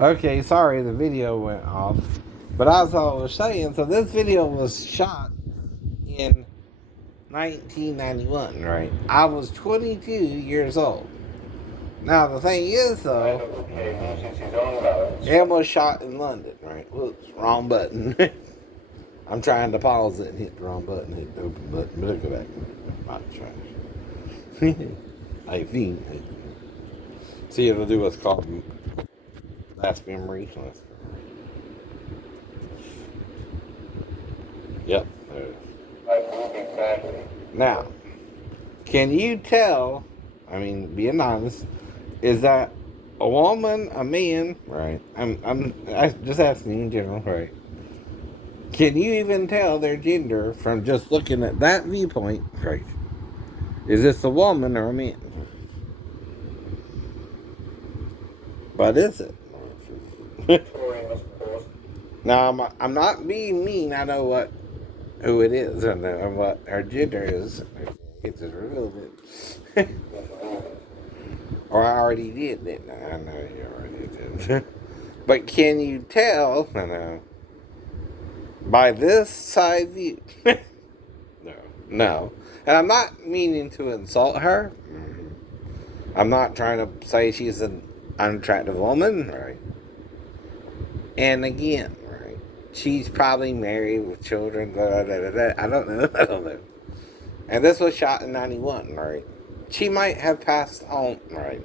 Okay, sorry, the video went off. But as I was saying, so this video was shot in 1991, right? I was 22 years old. Now, the thing is, though, it was shot in London, right? Whoops, wrong button. I'm trying to pause it and hit the wrong button, hit the open button, but it'll go back. Not trash. I think. See, it'll do what's called last memory. Yep, there it is. Now, can you tell, I mean, being honest, is that a woman, a man, right? I'm just asking in general, right? Can you even tell their gender from just looking at that viewpoint, right? Is this a woman or a man? But is it? Now, I'm not being mean. I know who it is and what her gender is. It's irrelevant. Or I already did, didn't I? I know you already did. But can you tell, by this side view? No. No. And I'm not meaning to insult her. I'm not trying to say she's an unattractive woman, right? And again, right? She's probably married with children. Blah, blah, blah, blah. I don't know. I don't know. And this was shot in 91, right? She might have passed on, right?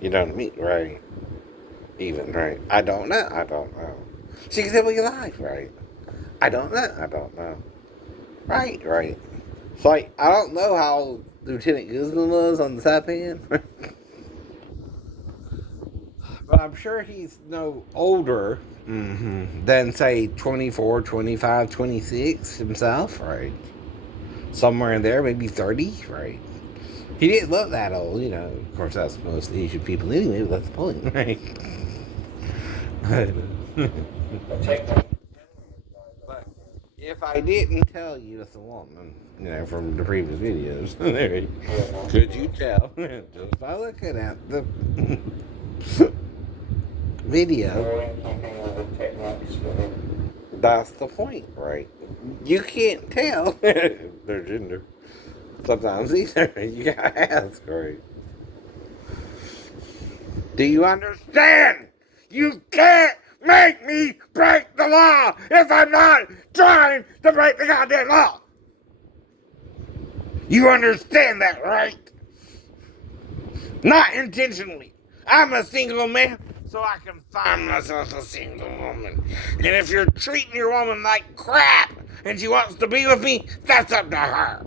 You know what I mean, right? Even, right? I don't know. I don't know. She could still be alive, right? I don't know. I don't know. Right, right. It's like, I don't know how Lieutenant Guzman was on the Saipan. But I'm sure he's no older than, say, 24, 25, 26 himself, right? Somewhere in there, maybe 30, right? He didn't look that old, you know. Of course, that's most Asian people anyway, but that's the point, right? But if I didn't tell you it's a woman, from the previous videos, could you tell just by looking at the video? That's the point, right? You can't tell their gender sometimes either. You gotta ask, right? Do you understand? You can't make me break the law if I'm not trying to break the goddamn law. You understand that, right? Not intentionally. I'm a single man, so I can find myself a single woman. And if you're treating your woman like crap and she wants to be with me, that's up to her.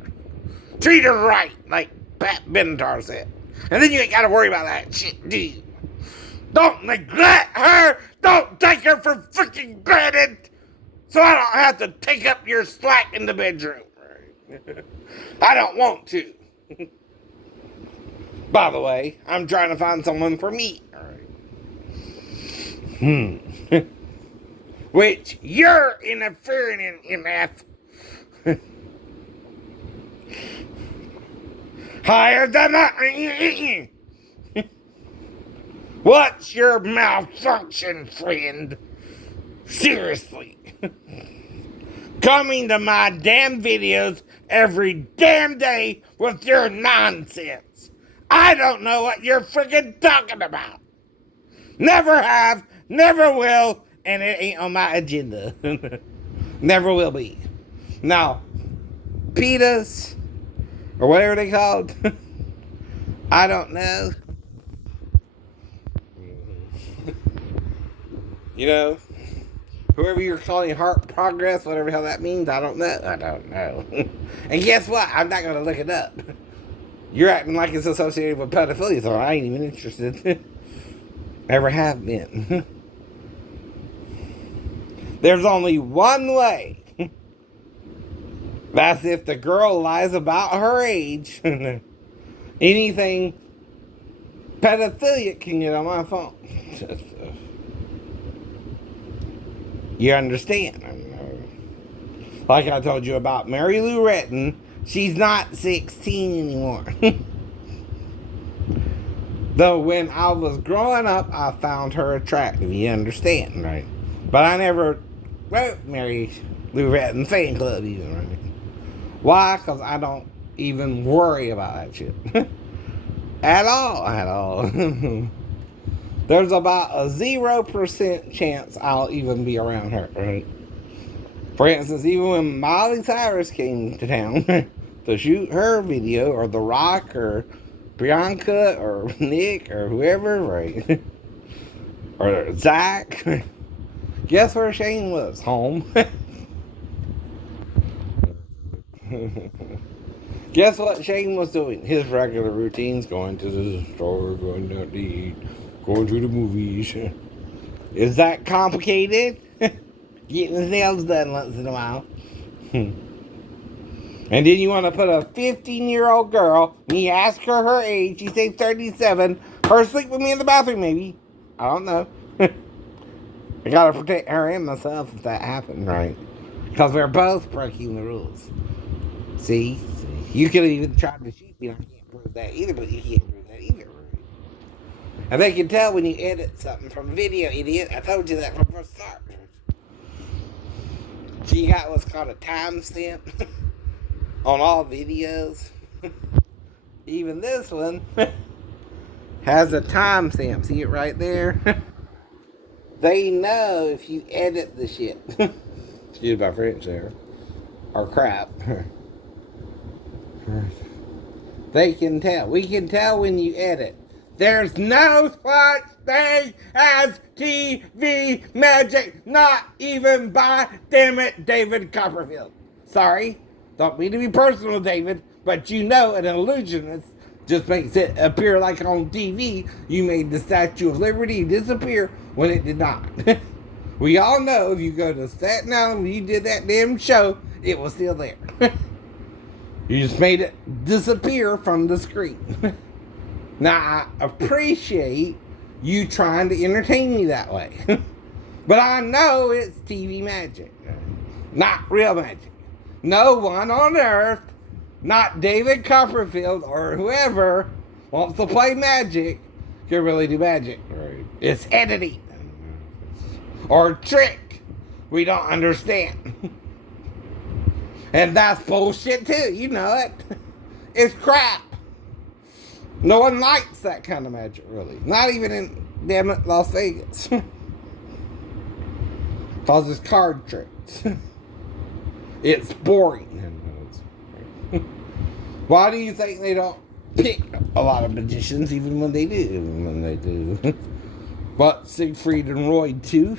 Treat her right, like Pat Benatar said. And then you ain't gotta worry about that shit, do you? Don't neglect her! Don't take her for freaking granted! So I don't have to take up your slack in the bedroom. Right? I don't want to. By the way, I'm trying to find someone for me. Alright. Which you're interfering in, MF. Higher than that. What's your malfunction, friend? Seriously. Coming to my damn videos every damn day with your nonsense. I don't know what you're freaking talking about. Never have, never will, and it ain't on my agenda. Never will be. Now, PETAs, or whatever they called, I don't know. Whoever you're calling heart progress, whatever the hell that means, I don't know. I don't know. And guess what? I'm not going to look it up. You're acting like it's associated with pedophilia, so I ain't even interested. Never have been. There's only one way. That's if the girl lies about her age. Anything pedophilia can get on my phone. You understand? Like I told you about Mary Lou Retton, she's not 16 anymore. Though when I was growing up, I found her attractive. You understand, right? But I never wrote Mary Lou Retton fan club even, right? Why? Because I don't even worry about that shit. At all. There's about a 0% chance I'll even be around her, right? For instance, even when Miley Cyrus came to town to shoot her video, or The Rock, or Bianca, or Nick, or whoever, right? Or Zach, guess where Shane was? Home. Guess what Shane was doing? His regular routines: going to the store, going out to eat, going to the movies. Is that complicated? Getting his nails done once in a while. And then you want to put a 15-year-old girl, me ask her age, she says 37, her sleep with me in the bathroom maybe. I don't know. I gotta protect her and myself if that happened, right? Because we're both breaking the rules. See? You could even try to shoot me. I can't prove that either, but you can't prove that either, right? And they can tell when you edit something from a video, idiot. I told you that from the start. So you got what's called a timestamp on all videos. Even this one has a timestamp. See it right there? They know if you edit the shit. Excuse my French there. Or crap. They can tell. We can tell when you edit. There's no such thing as TV magic. Not even by, damn it, David Copperfield. Sorry. Don't mean to be personal, David. But you know an illusionist just makes it appear like on TV you made the Statue of Liberty disappear when it did not. We all know if you go to Staten Island when you did that damn show, it was still there. You just made it disappear from the screen. Now, I appreciate you trying to entertain me that way. But I know it's TV magic, not real magic. No one on earth, not David Copperfield or whoever wants to play magic, can really do magic. Right. It's editing. Or trick we don't understand. And that's bullshit too, you know it. It's crap. No one likes that kind of magic, really. Not even in, damn it, Las Vegas. Because it's card tricks. It's boring. Why do you think they don't pick a lot of magicians, even when they do? But Siegfried and Roy too?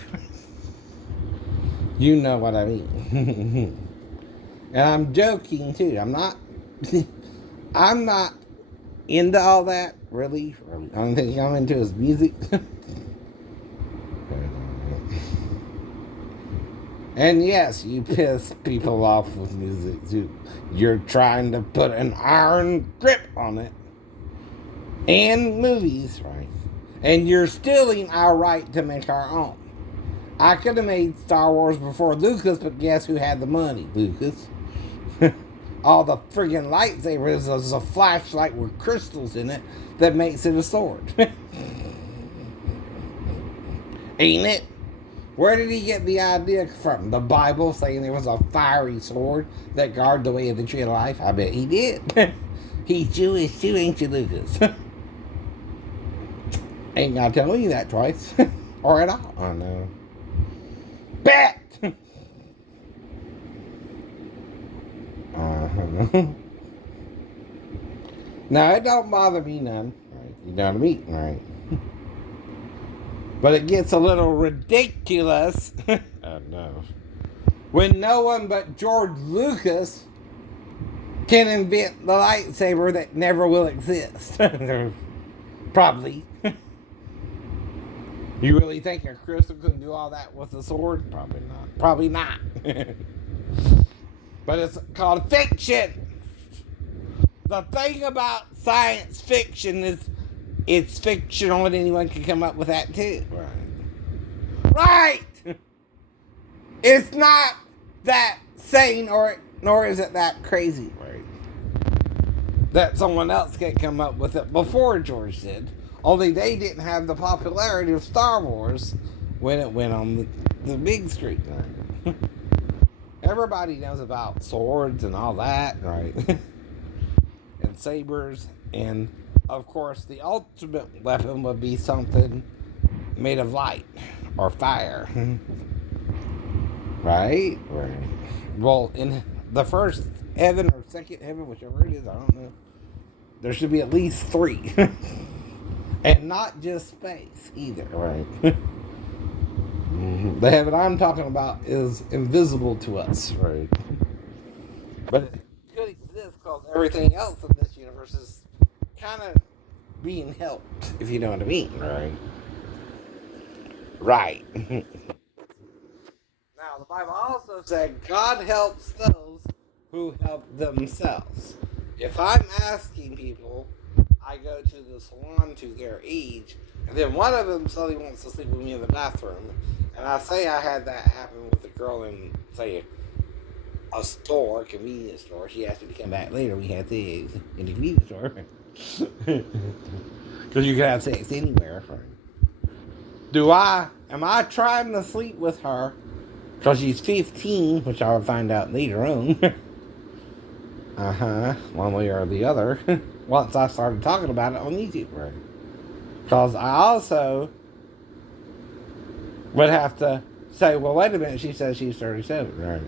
You know what I mean. And I'm joking too. I'm not into all that, really. I don't think I'm into his music. And yes, you piss people off with music too. You're trying to put an iron grip on it. And movies, right? And you're stealing our right to make our own. I could have made Star Wars before Lucas, but guess who had the money? Lucas. All the friggin' lightsabers is a flashlight with crystals in it that makes it a sword. Ain't it? Where did he get the idea from? The Bible saying there was a fiery sword that guarded the way of the tree of life? I bet he did. He's Jewish too, ain't you, Lucas? Ain't gotta tell you that twice. Or at all. I know. Bet! Now, it don't bother me none. Right? You know what I mean, right? But it gets a little ridiculous. Oh, no. When no one but George Lucas can invent the lightsaber that never will exist. Probably. You really think a crystal can do all that with a sword? Probably not. Probably not. But it's called fiction. The thing about science fiction is it's fictional and anyone can come up with that too. Right. Right! It's not that sane nor is it that crazy. Right. That someone else can't come up with it before George did. Only they didn't have the popularity of Star Wars when it went on the big screen. Right? Everybody knows about swords and all that, right? And sabers. And, of course, the ultimate weapon would be something made of light or fire. Right? Right. Well, in the first heaven or second heaven, whichever it is, I don't know, there should be at least 3. And not just space either. Right. The heaven I'm talking about is invisible to us. Right. But it could exist because everything else in this universe is kind of being helped, if you know what I mean. Right. Right. Now, the Bible also said God helps those who help themselves. If I'm asking people, I go to the salon to their age, and then one of them suddenly wants to sleep with me in the bathroom, and I say I had that happen with a girl in, say, a store, a convenience store. She asked me to come back later. We had sex in the convenience store. Because you can have sex anywhere. Am I trying to sleep with her because she's 15, which I'll find out later on. One way or the other. Once I started talking about it on YouTube, right? Because I also would have to say, well, wait a minute, she says she's 37, right?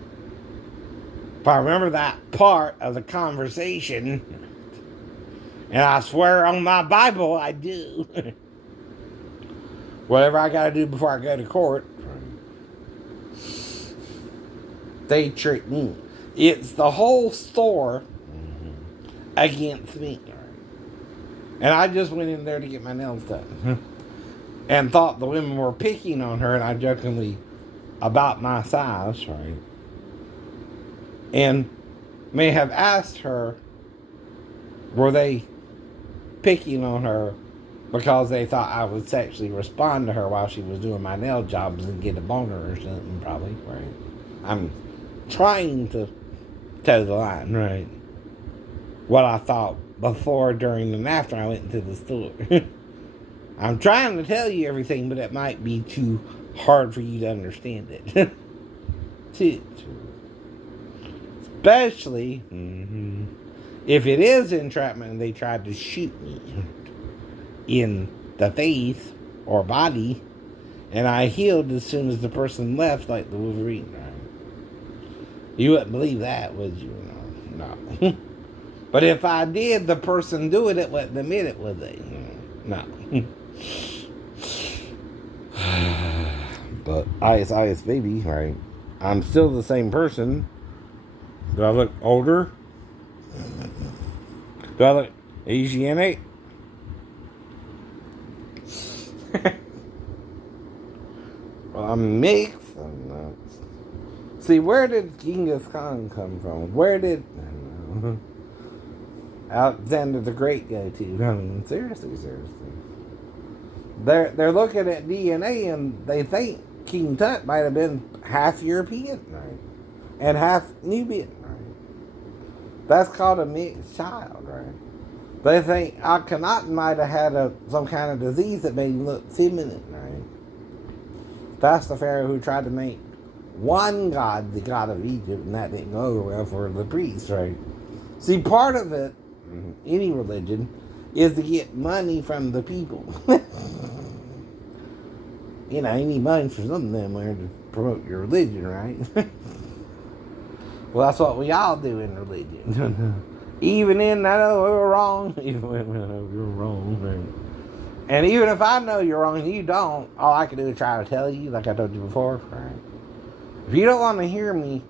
If I remember that part of the conversation, and I swear on my Bible I do, whatever I got to do before I go to court, they trick me. It's the whole store against me. And I just went in there to get my nails done. And thought the women were picking on her, and I jokingly about my size, right? And may have asked her, were they picking on her because they thought I would sexually respond to her while she was doing my nail jobs and get a boner or something, probably, right? I'm trying to toe the line, right? What I thought before, during, and after I went into the store. I'm trying to tell you everything, but it might be too hard for you to understand it. Especially if it is entrapment and they tried to shoot me in the face or body, and I healed as soon as the person left, like the Wolverine. You wouldn't believe that, would you? No. But if I did, the person doing it wouldn't admit it, would they? No. But ice, baby, right? I'm still the same person. Do I look older? Do I look Asiatic? Well, I'm mixed. See, where did Genghis Khan come from? Where did Alexander the Great go to? I mean, seriously. They're looking at DNA and they think King Tut might have been half European, right? And half Nubian, right? That's called a mixed child, right? They think Akhenaten might have had some kind of disease that made him look feminine, right? That's the pharaoh who tried to make one god the god of Egypt, and that didn't go well for the priests, right? See, part of it, any religion, is to get money from the people. You know, you need money for something somewhere to promote your religion, right? Well, that's what we all do in religion. Even in, I know we're wrong. Even when you're wrong, right? And even if I know you're wrong and you don't, all I can do is try to tell you, like I told you before, right? If you don't want to hear me,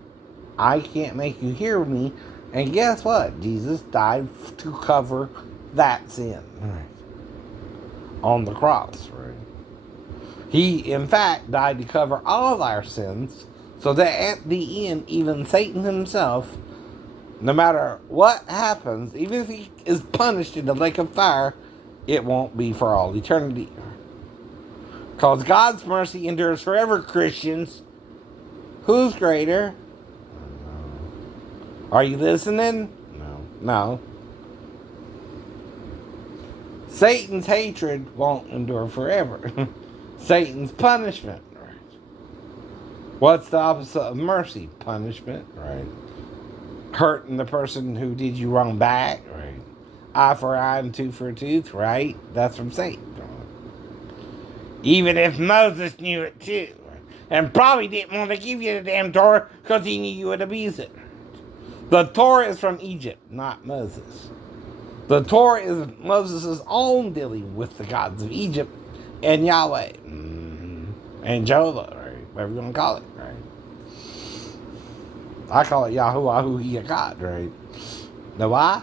I can't make you hear me. And guess what? Jesus died to cover that sin, right? On the cross, right? He, in fact, died to cover all of our sins, so that at the end, even Satan himself, no matter what happens, even if he is punished in the lake of fire, it won't be for all eternity. Because God's mercy endures forever, Christians. Who's greater? Are you listening? No. Satan's hatred won't endure forever. Satan's punishment. Right. What's the opposite of mercy? Punishment. Right. Hurting the person who did you wrong back. Right. Eye for eye and tooth for a tooth. Right. That's from Satan. Even if Moses knew it too. And probably didn't want to give you the damn Torah because he knew you would abuse it. The Torah is from Egypt, not Moses. The Torah is Moses' own dealing with the gods of Egypt and Yahweh. And Jehovah, right? Whatever you want to call it, right? I call it Yahuwah, who he a God, right? Know why?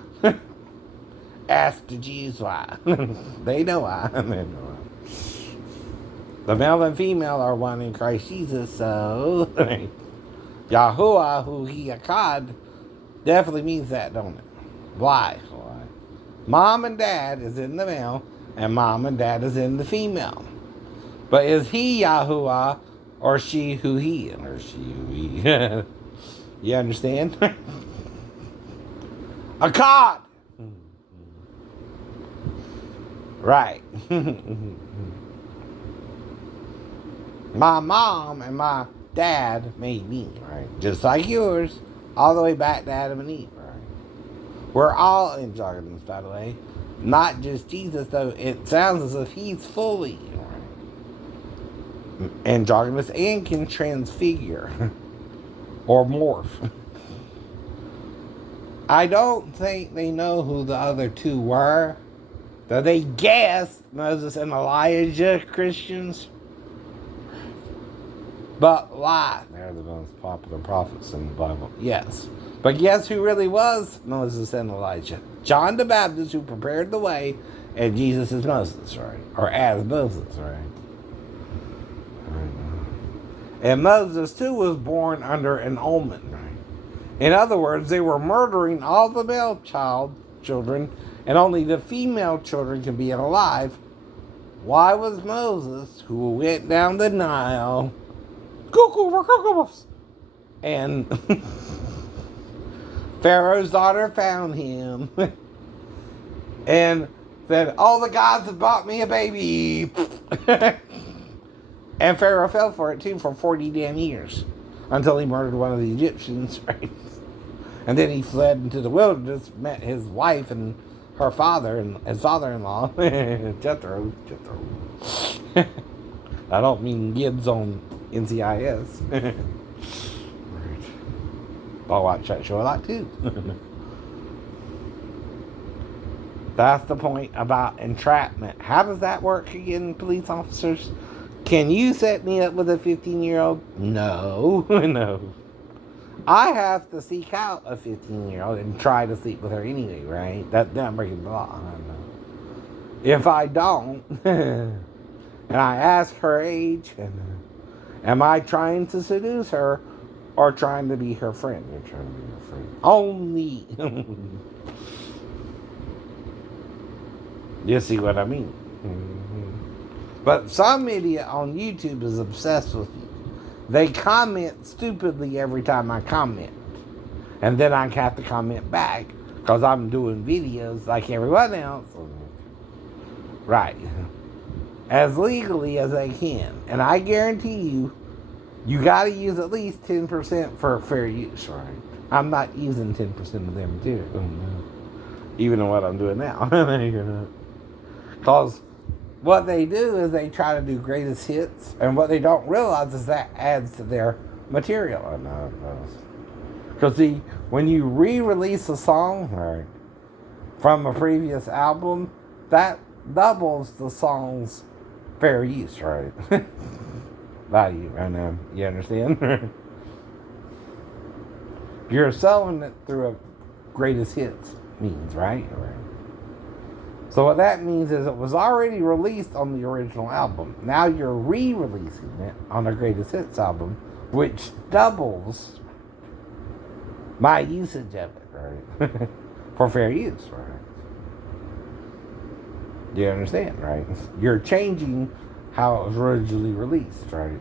Ask the Jews why. They know why. They know why. The male and female are one in Christ Jesus, so Yahuwah, who he a God, definitely means that, don't it? Why? Mom and dad is in the male, and mom and dad is in the female. But is he Yahuwah, or she who he, or she who he? You understand? A God! Right. My mom and my dad made me, right? Just like yours, all the way back to Adam and Eve, right? We're all androgynous, by the way. Not just Jesus, though. It sounds as if he's fully androgynous and can transfigure or morph. I don't think they know who the other two were. Though they guessed Moses and Elijah, Christians. But why? They're the most popular prophets in the Bible. Yes. But guess who really was Moses and Elijah? John the Baptist, who prepared the way, and Jesus is Moses, right? Or as Moses, right? And Moses, too, was born under an omen, right? In other words, they were murdering all the male children, and only the female children can be alive. Why was Moses, who went down the Nile, and Pharaoh's daughter found him and said, "All the gods have bought me a baby." And Pharaoh fell for it too for 40 damn years until he murdered one of the Egyptians, right? And then he fled into the wilderness, met his wife and her father and his father-in-law, Jethro. I don't mean Gibbs on NCIS. Right. I watch that show a lot too. That's the point about entrapment. How does that work again, police officers? Can you set me up with a 15-year-old? No. No. I have to seek out a 15-year-old and try to sleep with her anyway, right? That's not breaking the law. I don't know. If I don't, and I ask her age, and am I trying to seduce her or trying to be her friend? You're trying to be her friend. Only. You see what I mean? Mm-hmm. But some idiot on YouTube is obsessed with me. They comment stupidly every time I comment. And then I have to comment back because I'm doing videos like everyone else. Right. As legally as I can. And I guarantee you, you got to use at least 10% for fair use, right? I'm not using 10% of their material. Even in what I'm doing now. Because what they do is they try to do greatest hits, and what they don't realize is that adds to their material. Because see, when you re-release a song, right, from a previous album, that doubles the song's fair use, right? Value, and you understand? You're selling it through a greatest hits means, right? So what that means is it was already released on the original album. Now you're re-releasing it on the greatest hits album, which doubles my usage of it, right? For fair use, right? Do you understand, right? You're changing how it was originally released, right?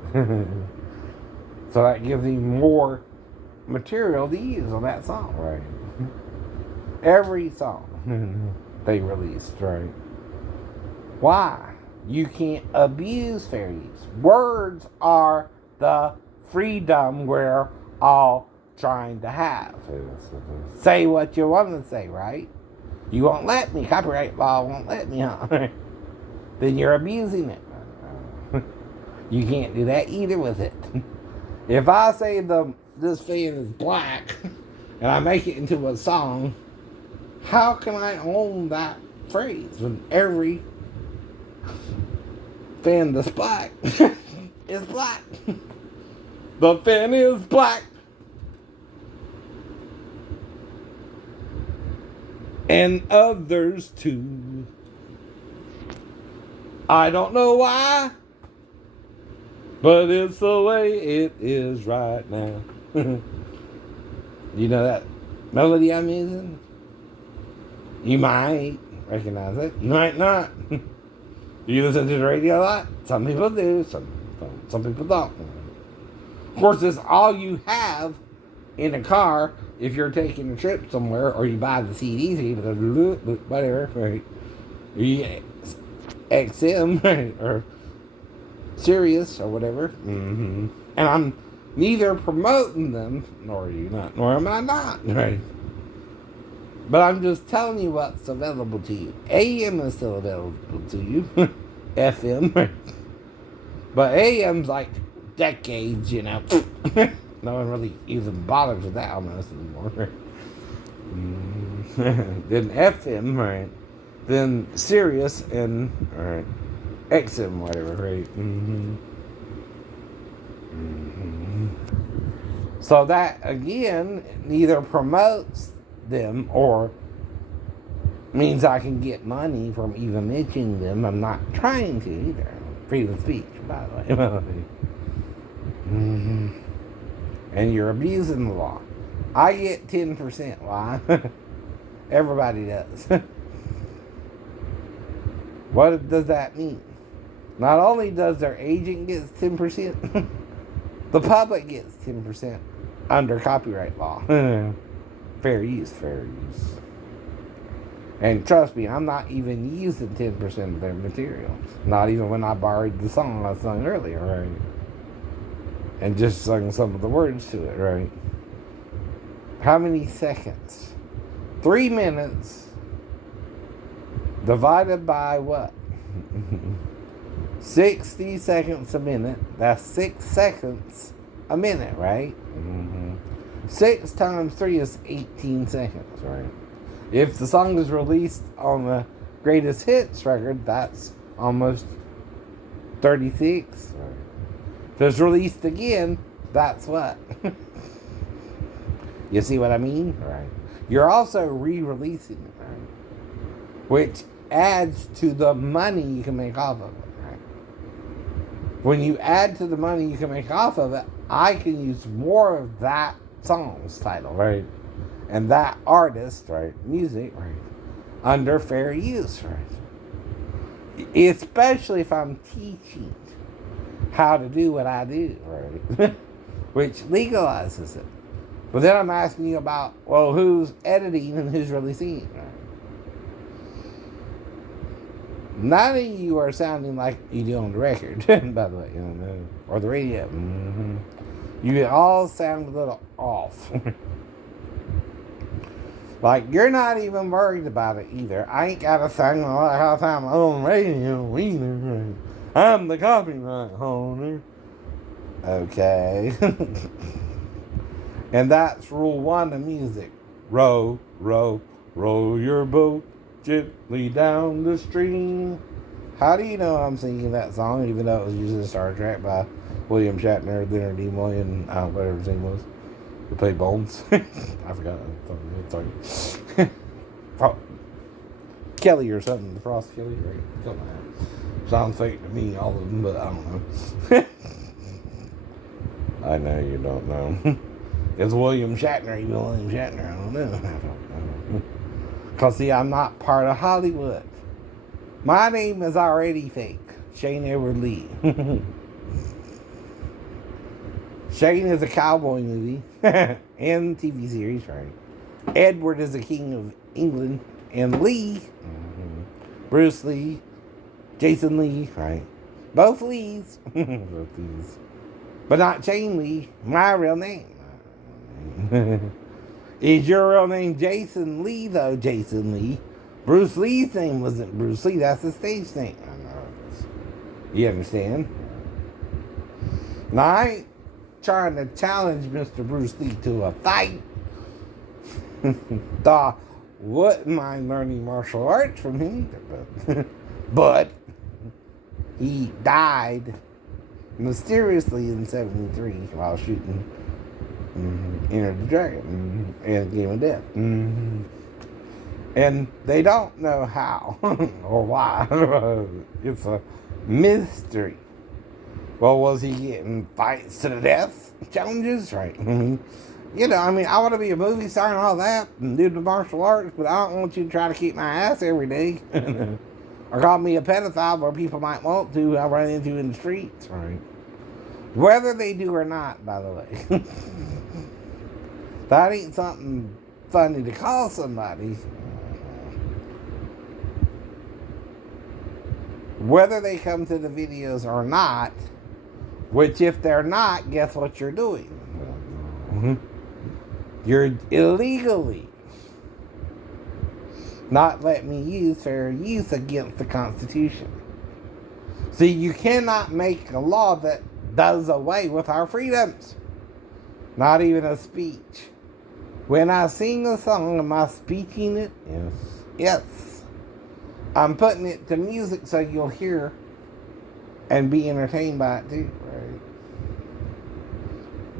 So that gives you more material to use on that song, right? Every song they released, right? Why? You can't abuse fair use. Words are the freedom we're all trying to have. Say what you want to say, right? You won't let me. Copyright law won't let me, huh? Then you're abusing it. You can't do that either with it. If I say this fan is black and I make it into a song, how can I own that phrase when every fan that's black is black? The fan is black. And others too. I don't know why, but it's the way it is right now. You know that melody I'm using? You might recognize it. You might not. You listen to the radio a lot? Some people do. Some people don't. Of course, it's all you have in a car if you're taking a trip somewhere, or you buy the CDs, whatever, right? XM, right? Or Sirius, or whatever. Mm-hmm. And I'm neither promoting them, nor are you not, nor am I not, right? But I'm just telling you what's available to you. AM is still available to you. FM. Right? But AM's like decades, you know. No one really even bothers with that almost anymore. Then FM, right? Then Sirius and right, XM, whatever, right? So that again neither promotes them or means I can get money from even mentioning them. I'm not trying to either. Freedom of speech, by the way. And you're abusing the law. I get 10%. Why? Everybody does. What does that mean? Not only does their agent get 10%, the public gets 10% under copyright law. Fair use. And trust me, I'm not even using 10% of their material. Not even when I borrowed the song I sung earlier, right? And just sung some of the words to it, right? How many seconds? 3 minutes divided by what? 60 seconds a minute. That's 6 seconds a minute, right? 6 times 3 is 18 seconds, right? If the song is released on the greatest hits record, that's almost 36. Right? If it's released again, that's what? You see what I mean? Right. You're also re-releasing it, right? Which adds to the money you can make off of it, right? When you add to the money you can make off of it, I can use more of that song's title, right? And that artist, right? Music, right? Under fair use, right? Especially if I'm teaching how to do what I do, right? Which legalizes it. But then I'm asking you about, well, who's editing and who's releasing it, right? None of you are sounding like you do on the record, by the way, you know, or the radio. You all sound a little off. Like, you're not even worried about it either. I ain't got to sing all the time on radio either. I'm the copyright holder. Okay. And that's rule 1 of music. Row, row, row your boat gently down the stream. How do you know I'm singing that song, even though it was used in Star Trek by William Shatner, Leonard Nimoy, and whatever his name was, who played Bones? I forgot. Sorry. Kelly or something. The Frost Kelly, right? Come on. Sounds fake to me, all of them, but I don't know. I know you don't know. It's William Shatner, even William Shatner. I don't know. Because, see, I'm not part of Hollywood. My name is already fake. Shane Edward Lee. Shane is a cowboy movie and TV series, right? Edward is the king of England. And Lee, Bruce Lee, Jason Lee, right? Both Lees. Both Lees. But not Shane Lee, my real name. Is your real name Jason Lee, though, Jason Lee? Bruce Lee's name wasn't Bruce Lee, that's the stage name. You understand? Now, I ain't trying to challenge Mr. Bruce Lee to a fight. I wouldn't mind learning martial arts from him either, but he died mysteriously in '73 while shooting Enter the Dragon and Game of Death. And they don't know how or why. It's a mystery. Well, was he getting fights to the death challenges? Right. I want to be a movie star and all that and do the martial arts, but I don't want you to try to kick my ass every day. Or call me a pedophile where people might want to, I run into in the streets. Right. Whether they do or not, by the way. That ain't something funny to call somebody. Whether they come to the videos or not, which if they're not, guess what you're doing? You're illegally not letting me use fair use against the Constitution. See, you cannot make a law that does away with our freedoms. Not even a speech. When I sing a song, am I speaking it? Yes. Yes. I'm putting it to music so you'll hear and be entertained by it too, right?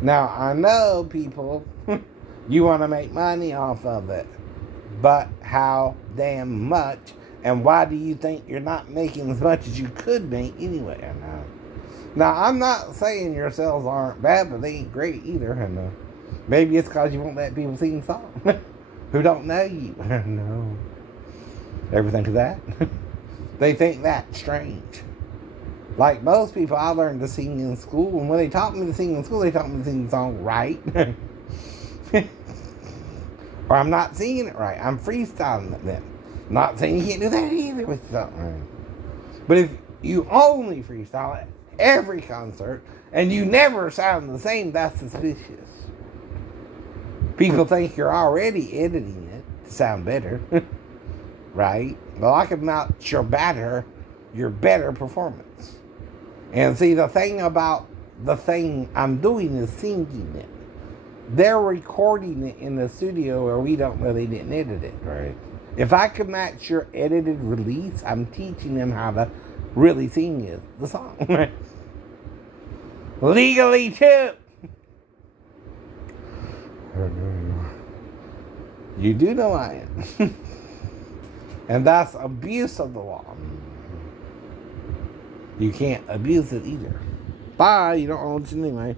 Now, I know people, you want to make money off of it, but how damn much? And why do you think you're not making as much as you could make anyway? Now, I'm not saying your sales aren't bad, but they ain't great either. And maybe it's because you won't let people sing songs who don't know you. No. Ever think of that? They think that's strange. Like most people, I learned to sing in school, and when they taught me to sing in school, they taught me to sing the song right. Or I'm not singing it right. I'm freestyling it then. Not saying you can't do that either with something right. But if you only freestyle at every concert, and you never sound the same, that's suspicious. People think you're already editing it to sound better. Right? Well, I can match your better performance. And see, the thing about the thing I'm doing is singing it. They're recording it in the studio where we don't know they didn't edit it, right? If I could match your edited release, I'm teaching them how to really sing the song. Legally too. You do know I am. And that's abuse of the law. You can't abuse it either. Bye. You don't own it anyway.